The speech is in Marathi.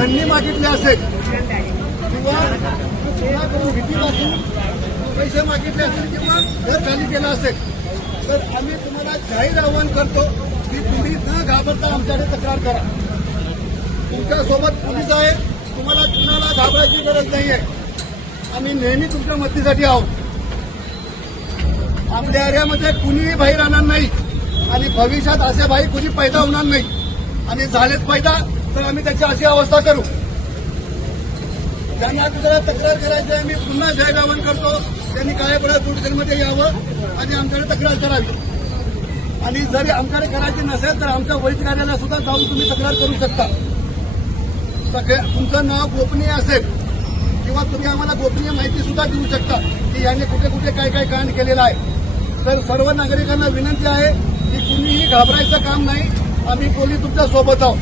खंडणी मागितली असेल किंवा भीती वाचून पैसे मागितले असेल किंवा घर खाली केलं असेल तर आम्ही तुम्हाला जाहीर आवाहन करतो की तुम्ही न घाबरता आमच्याकडे तक्रार करा. तुमच्यासोबत पोलीस आहे, तुम्हाला कुणाला घाबरायची गरज नाही आहे. आम्ही नेहमी तुमच्या मदतीसाठी आहोत. आपल्या एरियामध्ये कुणीही भाई राहणार नाही आणि भविष्यात असे भाई कुणी पैदा होणार नाही आणि झालेच पैदा तर आम्ही त्याची अशी अवस्था करू. ज्यांना दुसऱ्या तक्रार करायची आहे मी पुन्हा जाहीर आवाहन करतो त्यांनी काळेपडा पोलिसांमध्ये यावं आणि आमच्याकडे तक्रार करावी. आणि जरी आमच्याकडे करायची नसेल तर आमच्या वरिष्ठ कार्यालयात सुद्धा जाऊन तुम्ही तक्रार करू शकता. तुमचं नाव गोपनीय असेल किंवा तुम्ही आम्हाला गोपनीय माहिती सुद्धा देऊ शकता की याने कुठे कुठे काय काय कांड केलेलं आहे. तर सर्व नागरिकांना विनंती आहे की कुणीही घाबरायचं काम नाही. आम्ही पोलीस तुमच्या सोबत आहोत.